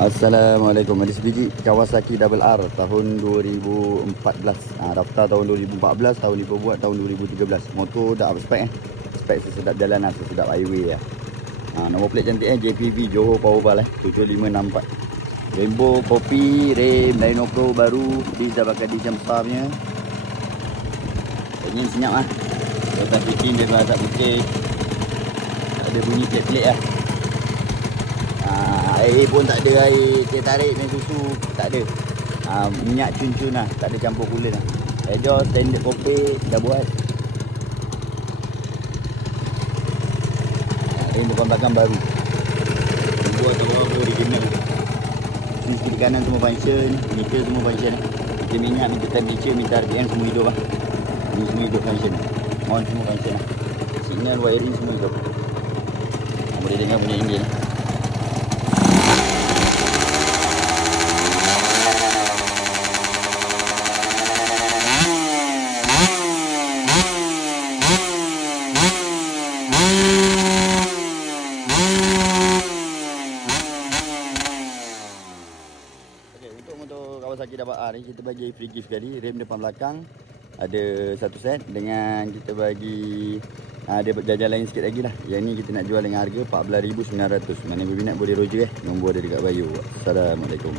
Assalamualaikum. Ada sebiji Kawasaki Double R tahun 2014. Daftar tahun 2014, tahun ni buat tahun 2013. Motor dah up spec spec sesedap jalan lah, sesedap highway lah. Nombor plate cantik JPV Johor Powerball 7564. Rainbow kopi, rem Dyno Pro baru, disc dah pakai disc yang besar punya. Ini senyap lah. Lepas bikin dia tak putih. Ada bunyi pelik-pelik lah. Air pun tak ada, air teh tarik dan susu tak ada. Minyak cun-cun lah, tak ada campur coolant lah. Exhaust standard kopi dah buat. Rem depan belakang baru. Dua atau bawah original. Sisi kiri kanan semua function, meter semua function. Meter minyak, meter temperature, meter RPM semua hidup lah. Ini semua hidup function. On semua function lah. Signal, wiring semua hidup. Boleh dengar punya engine. Untuk motor Kawasaki Double R ni kita bagi free gift tadi. Rem depan belakang ada satu set dengan kita bagi ada jajan lain sikit lagi lah. Yang ni kita nak jual dengan harga 14,900. Mana berminat boleh roger nombor ada dekat bio. Assalamualaikum.